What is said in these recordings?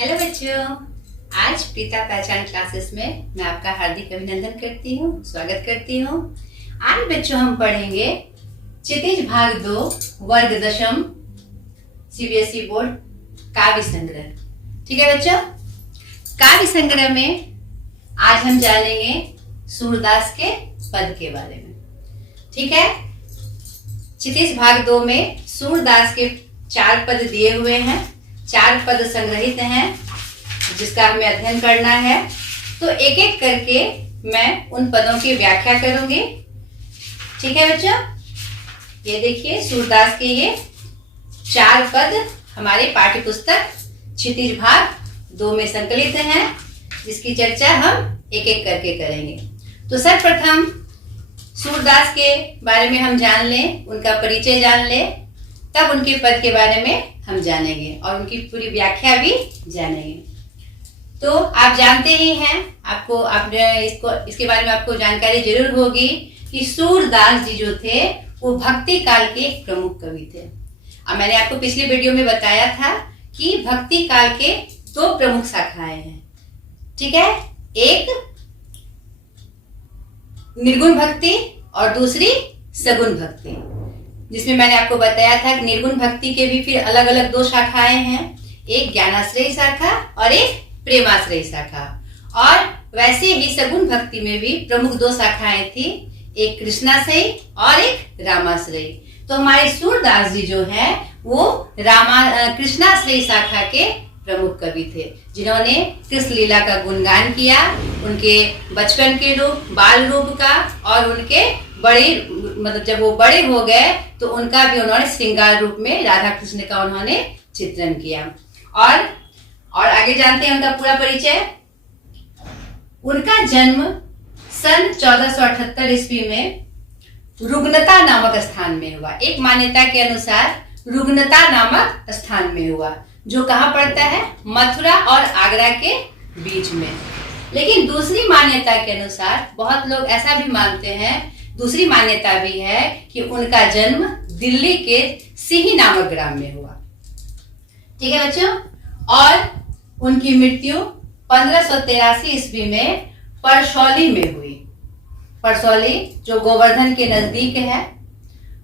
Hello बच्चों, आज प्रीता पहचान क्लासेस में मैं आपका हार्दिक अभिनंदन करती हूँ, स्वागत करती हूँ। आज बच्चों हम पढ़ेंगे क्षितिज भाग 2 वर्ग दशम सीबीएसई बोर्ड काव्य संग्रह। ठीक है बच्चों, काव्य संग्रह में आज हम जानेंगे सूरदास के पद के बारे में। ठीक है, क्षितिज भाग 2 में सूरदास के 4 पद दिए हुए हैं, 4 पद संग्रहित हैं जिसका हमें अध्ययन करना है। तो एक एक करके मैं उन पदों की व्याख्या करूंगी। ठीक है बच्चों, ये देखिए सूरदास के ये 4 पद हमारे पाठ्य पुस्तक क्षितिज भाग 2 में संकलित हैं, जिसकी चर्चा हम एक एक करके करेंगे। तो सर्वप्रथम सूरदास के बारे में हम जान लें, उनका परिचय जान लें, तब उनके पद के बारे में हम जानेंगे और उनकी पूरी व्याख्या भी जानेंगे। तो आप जानते ही हैं, इसके बारे में आपको जानकारी जरूर होगी कि सूरदास जी जो थे वो भक्ति काल के एक प्रमुख कवि थे। अब मैंने आपको पिछले वीडियो में बताया था कि भक्ति काल के 2 प्रमुख शाखाएं हैं। ठीक है, एक निर्गुण भक्ति और दूसरी सगुण भक्ति, जिसमें मैंने आपको बताया था कि निर्गुण भक्ति के भी फिर अलग अलग 2 शाखाएं हैं, एक ज्ञानाश्रयी शाखा और एक प्रेमाश्रयी शाखा। और वैसे ही सगुण भक्ति में भी प्रमुख 2 शाखाएं थी, एक कृष्णाश्रयी और एक रामाश्रयी। तो हमारे सूरदास जी जो है वो कृष्णाश्रयी शाखा के प्रमुख कवि थे, जिन्होंने कृष्ण लीला का गुणगान किया, उनके बचपन के रूप, बाल रूप का, और उनके जब वो बड़े हो गए तो उनका भी उन्होंने श्रृंगार रूप में राधा कृष्ण का उन्होंने चित्रण किया। और आगे जानते हैं उनका पूरा परिचय। उनका जन्म सन 1478 ईस्वी में रुग्णता नामक स्थान में हुआ। एक मान्यता के अनुसार रुग्णता नामक स्थान में हुआ, जो कहाँ पड़ता है, मथुरा और आगरा के बीच में। लेकिन दूसरी मान्यता के अनुसार बहुत लोग ऐसा भी मानते हैं, दूसरी मान्यता भी है कि उनका जन्म दिल्ली के सिही नामक ग्राम में हुआ। ठीक है बच्चों, और उनकी मृत्यु 1583 ईस्वी में परसौली में हुई। परसौली जो गोवर्धन के नजदीक है,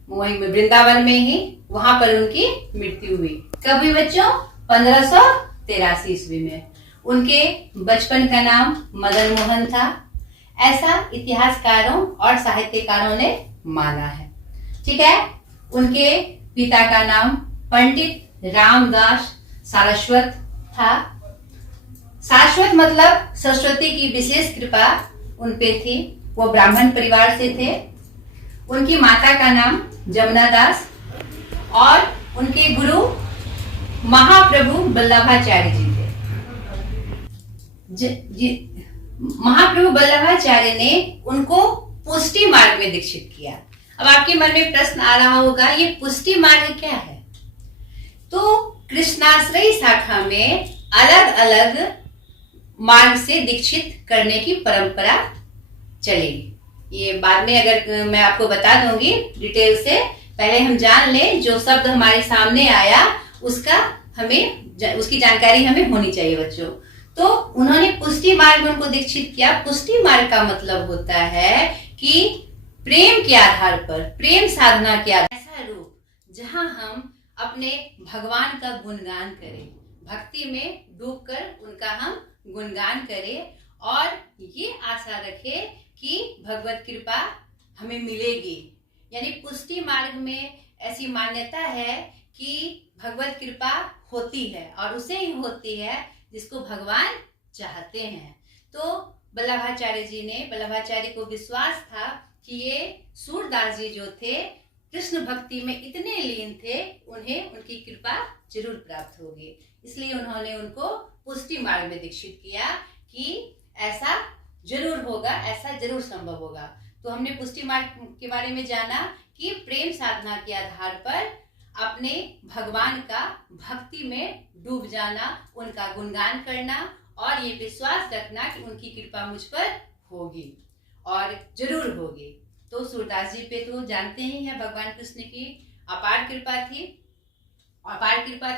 वहीं वृंदावन में ही, वहां पर उनकी मृत्यु हुई। कब हुई बच्चों? 1583 ईस्वी में। उनके बचपन का नाम मदन मोहन था, ऐसा इतिहासकारों और साहित्यकारों ने माना है। ठीक है, उनके पिता का नाम पंडित रामदास सारस्वत था। सारस्वत मतलब सरस्वती की विशेष कृपा उन पे थी, वो ब्राह्मण परिवार से थे। उनकी माता का नाम जमुना दास और उनके गुरु महाप्रभु वल्लभाचार्य जी थे। महाप्रभु वल्लभाचार्य ने उनको पुष्टि मार्ग में दीक्षित किया। अब आपके मन में प्रश्न आ रहा होगा, ये पुष्टि मार्ग क्या है? तो कृष्णाश्रयी शाखा में अलग अलग मार्ग से दीक्षित करने की परंपरा चलेगी। ये बाद में अगर मैं आपको बता दूंगी डिटेल से, पहले हम जान लें जो शब्द हमारे सामने आया उसकी जानकारी हमें होनी चाहिए बच्चों। तो उन्होंने पुष्टि मार्ग में उनको दीक्षित किया। पुष्टि मार्ग का मतलब होता है कि प्रेम के आधार पर, प्रेम साधना के आधार, ऐसा रूप जहां हम अपने भगवान का गुणगान करें, भक्ति में डूबकर उनका हम गुणगान करें और ये आशा रखें कि भगवत कृपा हमें मिलेगी। यानी पुष्टि मार्ग में ऐसी मान्यता है कि भगवत कृपा होती है और उसे ही होती है जिसको भगवान चाहते हैं। तो वल्लभाचार्य को विश्वास था कि ये सूरदास जी जो थे कृष्ण भक्ति में इतने लीन थे, उन्हें उनकी कृपा जरूर प्राप्त होगी। इसलिए उन्होंने उनको पुष्टि मार्ग में दीक्षित किया कि ऐसा जरूर होगा, ऐसा जरूर संभव होगा। तो हमने पुष्टि मार्ग के बारे में जाना कि प्रेम साधना के आधार पर अपने भगवान का भक्ति में डूब जाना, उनका गुणगान करना और ये विश्वास रखना कि उनकी कृपा मुझ पर होगी और जरूर होगी। तो सूरदास जी पे तो जानते ही हैं भगवान कृष्ण की अपार कृपा थी,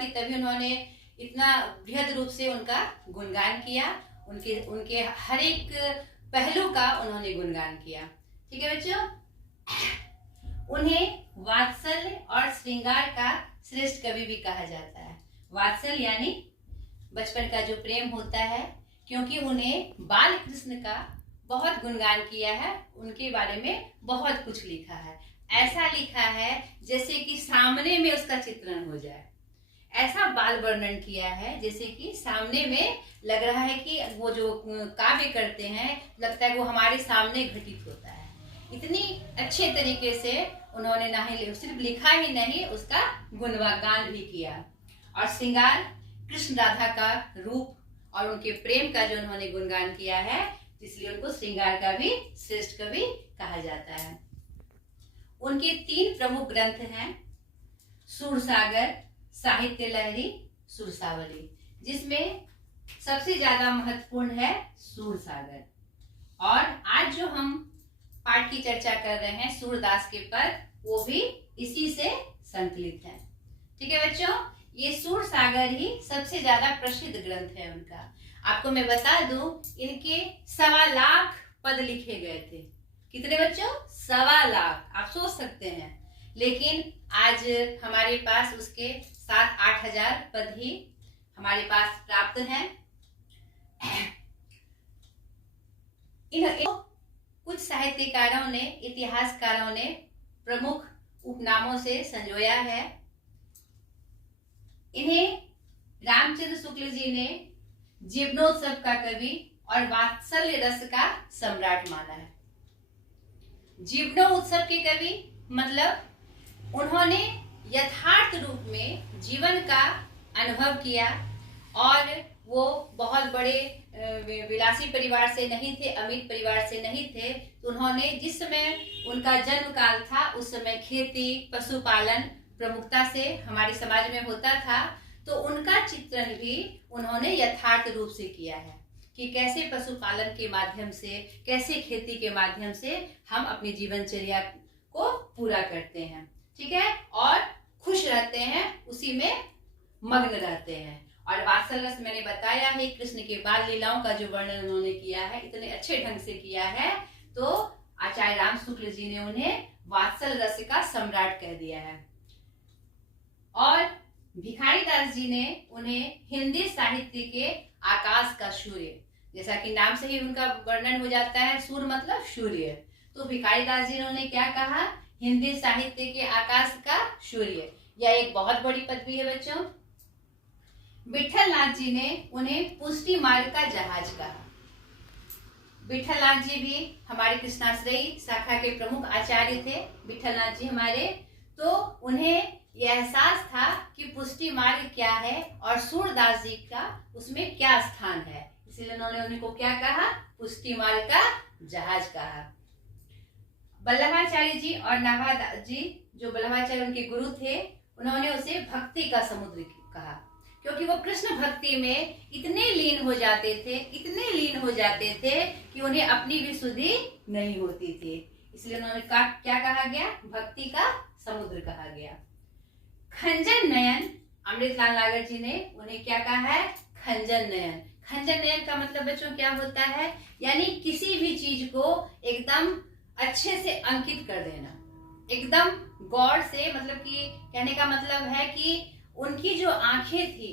तभी उन्होंने इतना बृहद रूप से उनका गुणगान किया, उनके उनके हर एक पहलू का उन्होंने गुणगान किया। ठीक है बच्चों, उन्हें वात्सल्य और श्रृंगार का श्रेष्ठ कवि भी कहा जाता है। वात्सल्य यानी बचपन का जो प्रेम होता है, क्योंकि उन्हें बाल कृष्ण का बहुत गुणगान किया है, उनके बारे में बहुत कुछ लिखा है। ऐसा लिखा है जैसे कि सामने में उसका चित्रण हो जाए, ऐसा बाल वर्णन किया है जैसे कि सामने में लग रहा है कि वो जो काव्य करते हैं लगता है वो हमारे सामने घटित होता है। इतनी अच्छे तरीके से उन्होंने ना ही सिर्फ लिखा ही नहीं, उसका गुणगान भी किया। और श्रृंगार, कृष्ण राधा का रूप और उनके प्रेम का जो उन्होंने गुणगान किया है, इसलिए उनको श्रृंगार का भी श्रेष्ठ कवि कहा जाता है। उनके 3 प्रमुख ग्रंथ हैं, सूरसागर, साहित्य लहरी, सुरसावली, जिसमें सबसे ज्यादा महत्वपूर्ण है सूरसागर। और आज जो हम पाठ की चर्चा कर रहे हैं सूरदास के पद, वो भी इसी से संकलित है। ठीक है बच्चों, ये सूरसागर ही सबसे ज्यादा प्रसिद्ध ग्रंथ है उनका। आपको मैं बता दूं, इनके 1.25 लाख पद लिखे गए थे। कितने बच्चों? 1.25 लाख। आप सोच सकते हैं, लेकिन आज हमारे पास उसके 7-8 हजार पद ही हमारे पास प्राप्त हैं। कुछ साहित्यकारों ने, इतिहासकारों ने प्रमुख उपनामों से संजोया है। इन्हें रामचंद्र शुक्ल जी ने जीवनोत्सव का कवि और वात्सल्य रस का सम्राट माना है। जीवनोत्सव के कवि मतलब उन्होंने यथार्थ रूप में जीवन का अनुभव किया, और वो बहुत बड़े विलासी परिवार से नहीं थे, अमीर परिवार से नहीं थे। तो उन्होंने जिस समय उनका जन्म काल था, उस समय खेती, पशुपालन प्रमुखता से हमारे समाज में होता था। तो उनका चित्रण भी उन्होंने यथार्थ रूप से किया है कि कैसे पशुपालन के माध्यम से, कैसे खेती के माध्यम से हम अपनी जीवनचर्या को पूरा करते हैं। ठीक है, और खुश रहते हैं, उसी में मग्न रहते हैं। और वात्सल रस मैंने बताया है, कृष्ण के बाल लीलाओं का जो वर्णन उन्होंने किया है, इतने अच्छे ढंग से किया है, तो आचार्य राम शुक्ल जी ने उन्हें वात्सल रस का सम्राट कह दिया है। और भिखारी दास जी ने उन्हें हिंदी साहित्य के आकाश का सूर्य, जैसा कि नाम से ही उनका वर्णन हो जाता है, सूर्य मतलब सूर्य, तो भिखारी दास जी ने उन्हें क्या कहा? हिंदी साहित्य के आकाश का सूर्य। यह एक बहुत बड़ी पदवी है बच्चों। विठल नाथ जी ने उन्हें पुष्टि मार्ग का जहाज कहा। विठल नाथ जी भी हमारे कृष्णाश्रयी शाखा के प्रमुख आचार्य थे। विठल नाथ जी हमारे, तो उन्हें यह एहसास था कि पुष्टि मार्ग क्या है और सूरदास जी का उसमें क्या स्थान है, इसलिए उन्होंने उनको क्या कहा? पुष्टि मार्ग का जहाज कहा। वल्लभाचार्य जी और नाभादास जी, जो वल्लभाचार्य उनके गुरु थे, उन्होंने उसे भक्ति का समुद्र कहा, क्योंकि वो कृष्ण भक्ति में इतने लीन हो जाते थे, इतने लीन हो जाते थे कि उन्हें अपनी भी सुधि नहीं होती थी, इसलिए उन्होंने क्या कहा गया? भक्ति का समुद्र कहा गया। खंजन नयन, अमृतलाल नागर जी ने उन्हें क्या कहा है? खंजन नयन। खंजन नयन का मतलब बच्चों क्या होता है? यानी किसी भी चीज को एकदम अच्छे से अंकित कर देना, एकदम गौर से, मतलब कि कहने का मतलब है कि उनकी जो आंखें थी,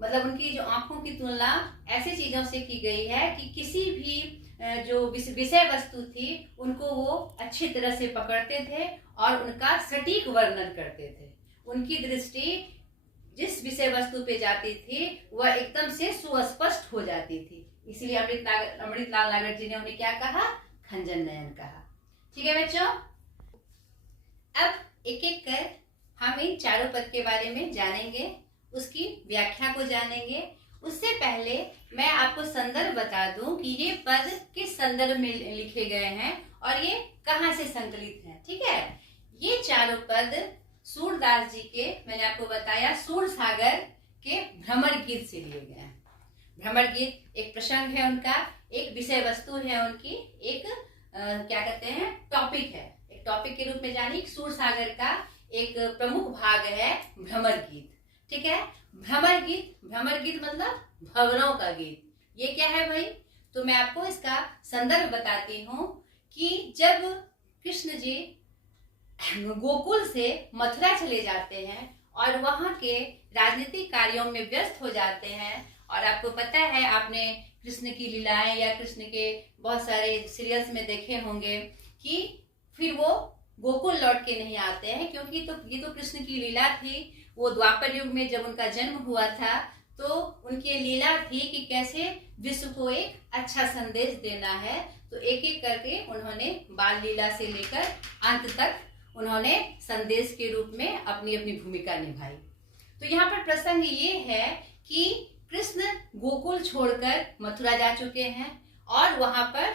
मतलब उनकी जो आंखों की तुलना ऐसी चीजों से की गई है कि किसी भी जो विषय वस्तु थी उनको वो अच्छी तरह से पकड़ते थे और उनका सटीक वर्णन करते थे। उनकी दृष्टि जिस विषय वस्तु पे जाती थी वह एकदम से सुस्पष्ट हो जाती थी, इसीलिए अमृतलाल नागर जी ने उन्हें क्या कहा? खंजन नयन कहा। ठीक है बच्चों, अब एक एक कर हम इन चारों पद के बारे में जानेंगे, उसकी व्याख्या को जानेंगे। उससे पहले मैं आपको संदर्भ बता दूं कि ये पद किस संदर्भ में लिखे गए हैं और ये कहाँ से संकलित हैं। ठीक है, ये चारों पद सूरदास जी के, मैंने आपको बताया, सूरसागर के भ्रमर गीत से लिए गए हैं। भ्रमर गीत एक प्रसंग है उनका, एक विषय वस्तु है उनकी, एक क्या कहते हैं, टॉपिक है। एक टॉपिक के रूप में जानिए, सूरसागर का एक प्रमुख भाग है भ्रमर गीत। ठीक है, भ्रमर गीत, भ्रमर गीत मतलब भंवरों का गीत। ये क्या है भाई? तो मैं आपको इसका संदर्भ बताती हूँ कि जब कृष्ण जी गोकुल से मथुरा चले जाते हैं और वहां के राजनीतिक कार्यों में व्यस्त हो जाते हैं, और आपको पता है, आपने कृष्ण की लीलाएं या कृष्ण के बहुत सारे सीरियल्स में देखे होंगे कि फिर वो गोकुल लौट के नहीं आते हैं, क्योंकि ये तो कृष्ण की लीला थी। वो द्वापर युग में जब उनका जन्म हुआ था तो उनकी लीला थी कि कैसे विश्व को एक अच्छा संदेश देना है। तो एक एक करके उन्होंने बाल लीला से लेकर अंत तक उन्होंने संदेश के रूप में अपनी अपनी भूमिका निभाई। तो यहाँ पर प्रसंग ये है कि कृष्ण गोकुल छोड़कर मथुरा जा चुके हैं और वहां पर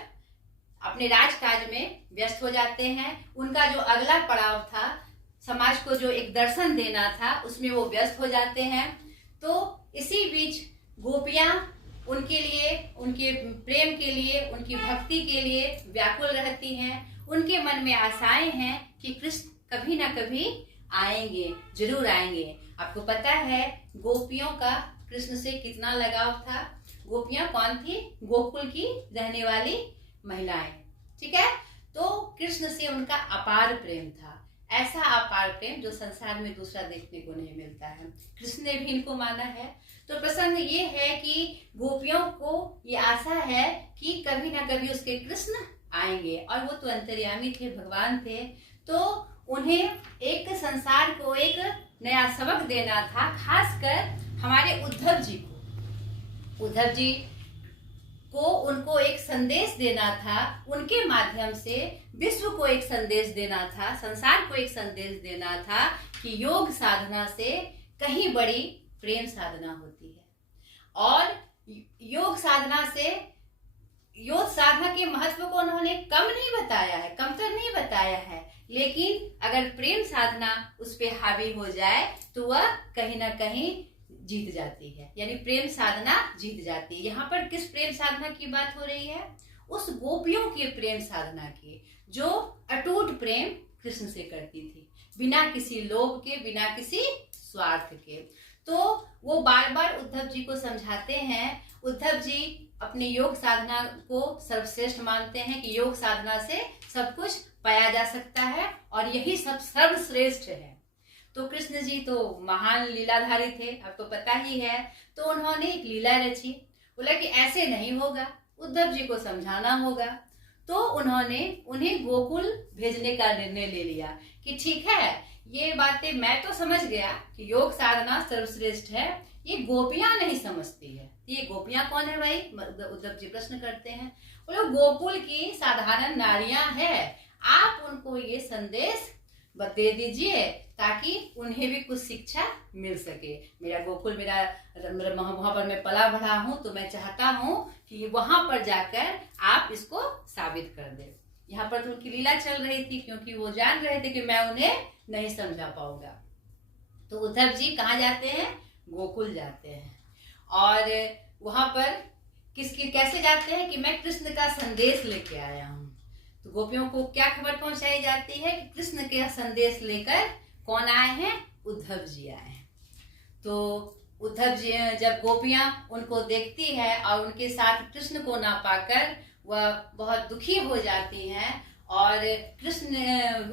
अपने राजकाज में व्यस्त हो जाते हैं। उनका जो अगला पड़ाव था, समाज को जो एक दर्शन देना था, उसमें वो व्यस्त हो जाते हैं। तो इसी बीच गोपियां उनके लिए, उनके प्रेम के लिए, उनकी भक्ति के लिए व्याकुल रहती हैं। उनके मन में आशाएं हैं कि कृष्ण कभी ना कभी आएंगे, जरूर आएंगे। आपको पता है गोपियों का कृष्ण से कितना लगाव था। गोपियां कौन थी? गोकुल की रहने वाली महिलाएं, ठीक है। तो कृष्ण से उनका अपार प्रेम था, ऐसा अपार प्रेम जो संसार में दूसरा देखने को नहीं मिलता है। कृष्ण ने भी इनको माना है। तो प्रसंग ये है कि गोपियों को ये आशा है कि कभी ना कभी उसके कृष्ण आएंगे, और वो तो अंतर्यामी थे, भगवान थे। तो उन्हें एक संसार को एक नया सबक देना था, खासकर हमारे उद्धव जी को उनको एक संदेश देना था। उनके माध्यम से विश्व को एक संदेश देना था, संसार को एक संदेश देना था कि योग साधना से कहीं बड़ी प्रेम साधना होती है। और योग साधना के महत्व को उन्होंने कम नहीं बताया है, कमतर नहीं बताया है, लेकिन अगर प्रेम साधना उस पर हावी हो जाए तो वह कहीं ना कहीं जीत जाती है, यानी प्रेम साधना जीत जाती है। यहाँ पर किस प्रेम साधना की बात हो रही है? उस गोपियों के प्रेम साधना की, जो अटूट प्रेम कृष्ण से करती थी, बिना किसी लोभ के, बिना किसी स्वार्थ के। तो वो बार बार उद्धव जी को समझाते हैं। उद्धव जी अपने योग साधना को सर्वश्रेष्ठ मानते हैं कि योग साधना से सब कुछ पाया जा सकता है और यही सब सर्वश्रेष्ठ है। तो कृष्ण जी तो महान लीलाधारी थे, आपको पता ही है। तो उन्होंने एक लीला रची, बोला कि ऐसे नहीं होगा, उद्धव जी को समझाना होगा। तो उन्होंने उन्हें गोकुल भेजने का निर्णय ले लिया कि ठीक है, ये बातें मैं तो समझ गया कि योग साधना सर्वश्रेष्ठ है, ये गोपियां नहीं समझती है। ये गोपियां कौन है भाई? उद्धव जी प्रश्न करते हैं। बोले गोकुल की साधारण नारियां हैं, आप उनको ये संदेश दे दीजिए ताकि उन्हें भी कुछ शिक्षा मिल सके। मेरा गोकुल, मेरा वहां पर मैं पला बढ़ा हूं, तो मैं चाहता हूं कि वहां पर जाकर आप इसको साबित कर दे। यहाँ पर तो उनकी लीला चल रही थी, क्योंकि वो जान रहे थे कि मैं उन्हें नहीं समझा पाऊंगा। तो उद्धव जी कहाँ जाते हैं? गोकुल जाते हैं। और वहां पर कैसे जाते हैं कि मैं कृष्ण का संदेश लेके आया हूँ। तो गोपियों को क्या खबर पहुंचाई जाती है कि कृष्ण के संदेश लेकर कौन आए हैं? उद्धव जी आए हैं। तो उद्धव जी, जब गोपियां उनको देखती है और उनके साथ कृष्ण को ना पाकर वह बहुत दुखी हो जाती हैं, और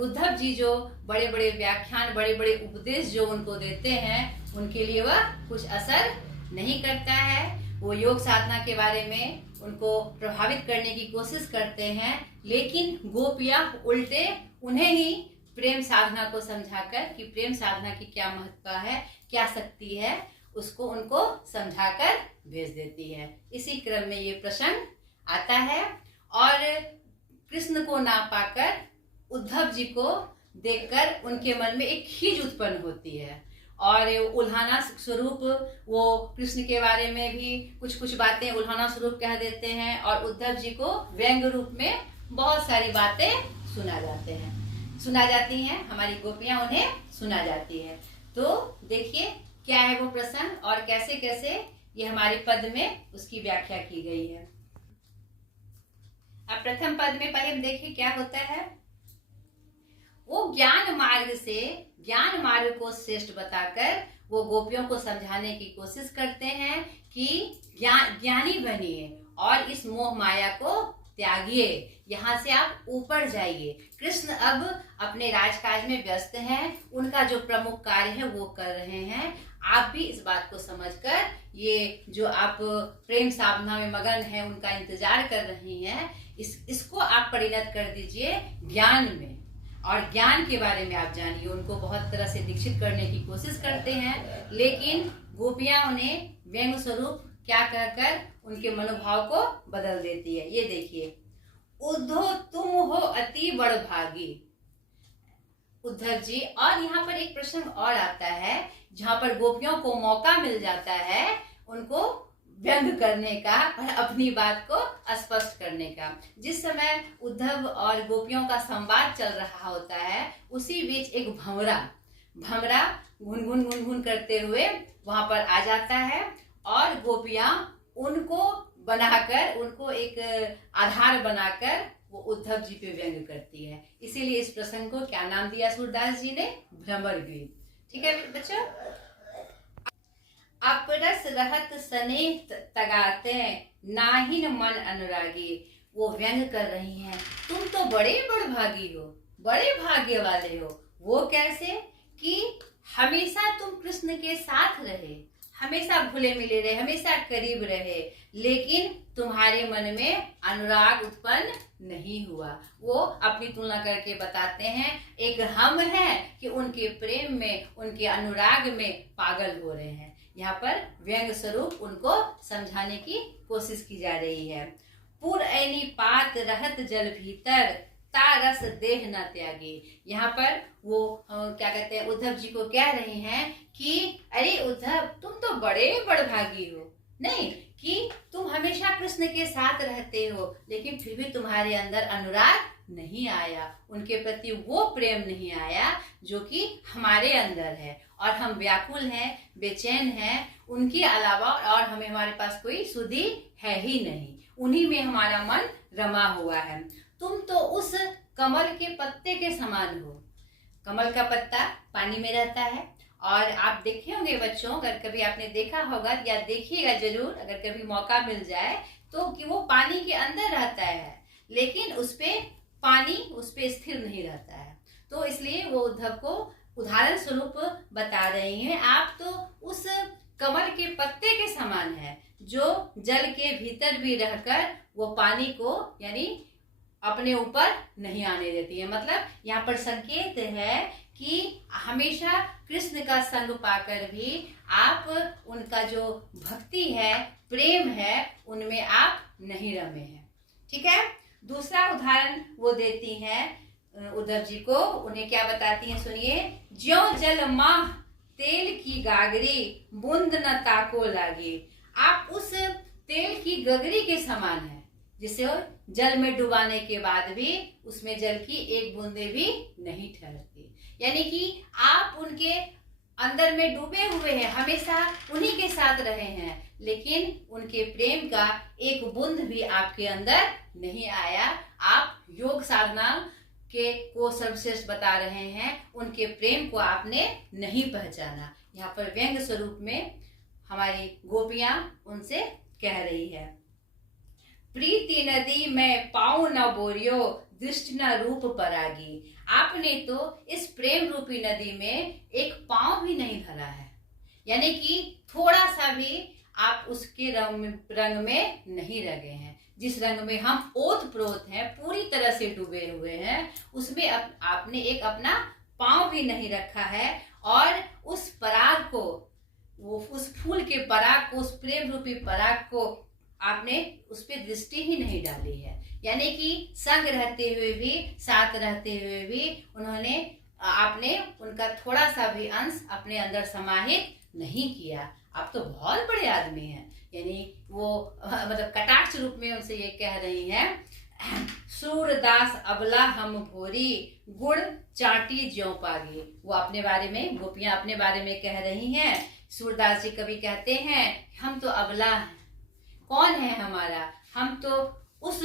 उद्धव जी जो बड़े बड़े व्याख्यान, बड़े बड़े उपदेश जो उनको देते हैं, उनके लिए वह कुछ असर नहीं करता है। वो योग साधना के बारे में उनको प्रभावित करने की कोशिश करते हैं, लेकिन गोपियां उल्टे उन्हें ही प्रेम साधना को समझाकर कि प्रेम साधना की क्या महत्व है, क्या शक्ति है, उसको उनको समझाकर भेज देती है। इसी क्रम में ये प्रसंग आता है। और कृष्ण को ना पाकर उद्धव जी को देखकर उनके मन में एक खीज उत्पन्न होती है, और उल्हाना स्वरूप वो कृष्ण के बारे में भी कुछ बातें उल्हाना स्वरूप कह देते हैं, और उद्धव जी को व्यंग रूप में बहुत सारी बातें सुना जाती हैं। हमारी गोपियां उन्हें सुना जाती है। तो देखिए क्या है वो प्रसंग, और कैसे कैसे ये हमारे पद में उसकी व्याख्या की गई है। अब प्रथम पद में पहले हम देखिए क्या होता है। वो ज्ञान मार्ग को श्रेष्ठ बताकर वो गोपियों को समझाने की कोशिश करते हैं कि ज्ञानी बनिए और इस मोह माया को त्यागिए, यहाँ से आप ऊपर जाइए। कृष्ण अब अपने राजकाज में व्यस्त हैं, उनका जो प्रमुख कार्य है वो कर रहे हैं। आप भी इस बात को समझकर ये जो आप प्रेम साधना में मगन हैं, उनका इंतजार कर रही हैं, इसको आप परिणत कर दीजिए ज्ञान में, और ज्ञान के बारे में आप जानिए। उनको बहुत तरह से दीक्षित करने की कोशिश करते हैं, लेकिन गोपियां उन्हें व्यंग स्वरूप क्या कहकर उनके मनोभाव को बदल देती है। ये देखिए, उद्धव तुम हो अति बड़भागी। उद्धव जी, और यहाँ पर एक प्रसंग और आता है जहां पर गोपियों को मौका मिल जाता है उनको व्यंग करने का और अपनी बात को स्पष्ट करने का। जिस समय उद्धव और गोपियों का संवाद चल रहा होता है, उसी बीच एक भंवरा गुनगुन करते हुए वहां पर आ जाता है और गोपियां उनको एक आधार बनाकर वो उद्धव जी पे व्यंग करती है। इसीलिए इस प्रसंग को क्या नाम दिया सूरदास जी ने? भ्रमर गीत। ठीक है बच्चों। अपरस रहत स्नेह तगाते नाहिन मन अनुरागी। वो व्यंग कर रही हैं, तुम तो बड़े बड़भागी हो, बड़े भाग्य वाले हो। वो कैसे? कि हमेशा तुम कृष्ण के साथ रहे, हमेशा घुले मिले रहे, हमेशा करीब रहे, लेकिन तुम्हारे मन में अनुराग उत्पन्न नहीं हुआ। वो अपनी तुलना करके बताते हैं, एक हम है कि उनके प्रेम में, उनके अनुराग में पागल हो रहे हैं। यहाँ पर व्यंग स्वरूप उनको समझाने की कोशिश की जा रही है। पुर ऐनी पात रहत जल भीतर तारस देह न त्यागी। यहाँ पर वो क्या कहते हैं, उद्धव जी को कह रहे हैं कि अरे उद्धव, तुम तो बड़े बड़भागी हो, नहीं कि तुम हमेशा कृष्ण के साथ रहते हो, लेकिन फिर भी तुम्हारे अंदर अनुराग नहीं आया, उनके प्रति वो प्रेम नहीं आया जो कि हमारे अंदर है, और हम व्याकुल हैं, बेचैन हैं उनके अलावा, और हमारे पास कोई सुधि है ही नहीं, उन्हीं में हमारा मन रमा हुआ है। तुम तो उस कमल के पत्ते के समान हो। कमल का पत्ता पानी में रहता है, और आप देखे होंगे बच्चों, अगर कभी आपने देखा होगा या देखिएगा जरूर अगर कभी मौका मिल जाए तो, कि वो पानी के अंदर रहता है, लेकिन पानी उस पे स्थिर नहीं रहता है। तो इसलिए वो उद्धव को उदाहरण स्वरूप बता रही हैं, आप तो उस कमल के पत्ते के समान है, जो जल के भीतर भी रहकर वो पानी को यानी अपने ऊपर नहीं आने देती है। मतलब यहाँ पर संकेत है कि हमेशा कृष्ण का संग पाकर भी आप उनका जो भक्ति है, प्रेम है, उनमें आप नहीं रमे हैं। ठीक है। दूसरा उदाहरण वो देती हैं उद्धव जी को, उन्हें क्या बताती हैं सुनिए। ज्यों जल माह तेल की गागरी बूंद न ताको लागी। आप उस तेल की गगरी के समान है, जिसे जल में डुबाने के बाद भी उसमें जल की एक बूंदे भी नहीं ठहरती। यानी कि आप उनके अंदर में डूबे हुए हैं, हमेशा उन्हीं के साथ रहे हैं, लेकिन उनके प्रेम का एक बूंद भी आपके अंदर नहीं आया। आप योग साधना को सर्वश्रेष्ठ बता रहे हैं, उनके प्रेम को आपने नहीं पहचाना। यहाँ पर व्यंग स्वरूप में हमारी गोपियां उनसे कह रही है, प्रीति नदी में पाँव न बोरियो दृष्टि न रूप परागी। आपने तो इस प्रेम रूपी नदी में एक पाँव भी नहीं धरा है, यानी कि थोड़ा सा भी आप उसके रंग में नहीं रंगे हैं। जिस रंग में हम ओत प्रोत हैं, पूरी तरह से डूबे हुए हैं, उसमें आपने एक अपना पाँव भी नहीं रखा है, और उस पराग को, वो उस फूल के पराग को, उस प्रेम रूपी पराग को आपने उस पर दृष्टि ही नहीं डाली है। यानी कि संग रहते हुए भी, साथ रहते हुए भी आपने उनका थोड़ा सा भी अंश अपने अंदर समाहित नहीं किया। आप तो बहुत बड़े आदमी हैं, यानी वो मतलब कटाक्ष रूप में उनसे ये कह रही हैं, सूरदास अबला हम भोरी गुड़ चाटी ज्यों पागी। वो अपने बारे में, गोपियां अपने बारे में कह रही हैं। सूरदास जी कभी कहते हैं, हम तो अबला हैं, कौन है हमारा, हम तो उस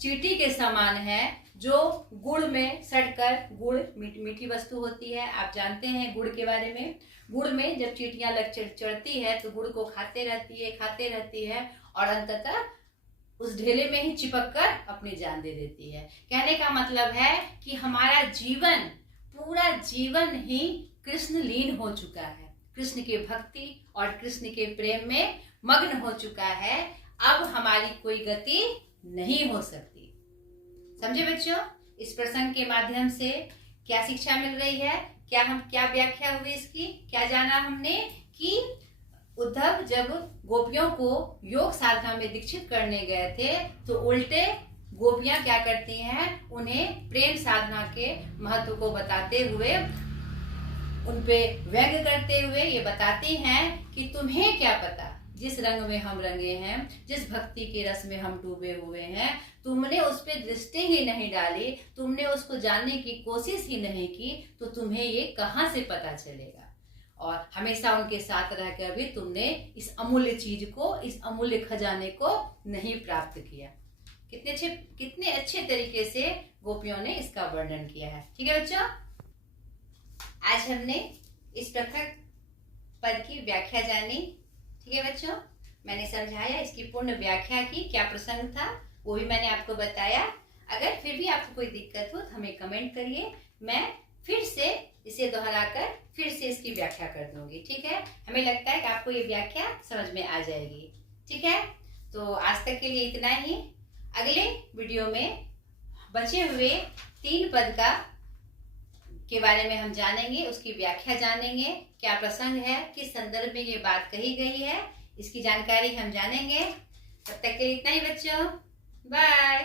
चींटी के समान है जो गुड़ में सड़कर, गुड़ मीठी वस्तु होती है, आप जानते हैं गुड़ के बारे में। गुड़ में जब चींटियां लग चढ़ती है तो गुड़ को खाते रहती है और अंततः उस ढेले में ही चिपक कर अपनी जान दे देती है। कहने का मतलब है कि हमारा जीवन, पूरा जीवन ही कृष्ण लीन हो चुका है, कृष्ण के भक्ति और कृष्ण के प्रेम में मग्न हो चुका है। अब हमारी कोई गति नहीं हो सकती। समझे बच्चों? इस प्रसंग के माध्यम से क्या शिक्षा मिल रही है, क्या व्याख्या हुई इसकी, क्या जाना हमने कि उद्धव जब गोपियों को योग साधना में दीक्षित करने गए थे तो उल्टे गोपियां क्या करती हैं, उन्हें प्रेम साधना के महत्व को बताते हुए, उनपे व्यंग करते हुए ये बताती हैं कि तुम्हें क्या पता, जिस रंग में हम रंगे हैं, जिस भक्ति के रस में हम डूबे हुए हैं, तुमने उस पर दृष्टि ही नहीं डाली, तुमने उसको जानने की कोशिश ही नहीं की, तो तुम्हें ये कहाँ से पता चलेगा। और हमेशा उनके साथ रहकर भी तुमने इस अमूल्य चीज को, इस अमूल्य खजाने को नहीं प्राप्त किया। कितने अच्छे तरीके से गोपियों ने इसका वर्णन किया है। ठीक है बच्चों, आज हमने इस प्रकार पद की व्याख्या जानी। ठीक है बच्चों, मैंने समझाया, इसकी पूर्ण व्याख्या की, क्या प्रसंग था वो भी मैंने आपको बताया। अगर फिर भी आपको कोई दिक्कत हो तो हमें कमेंट करिए, मैं फिर से इसे दोहराकर फिर से इसकी व्याख्या कर दूंगी। ठीक है, हमें लगता है कि आपको ये व्याख्या समझ में आ जाएगी। ठीक है, तो आज तक के लिए इतना ही। अगले वीडियो में बचे हुए 3 पद के बारे में हम जानेंगे, उसकी व्याख्या जानेंगे, क्या प्रसंग है, किस संदर्भ में ये बात कही गई है, इसकी जानकारी हम जानेंगे। तब तक के लिए इतना ही बच्चों, बाय।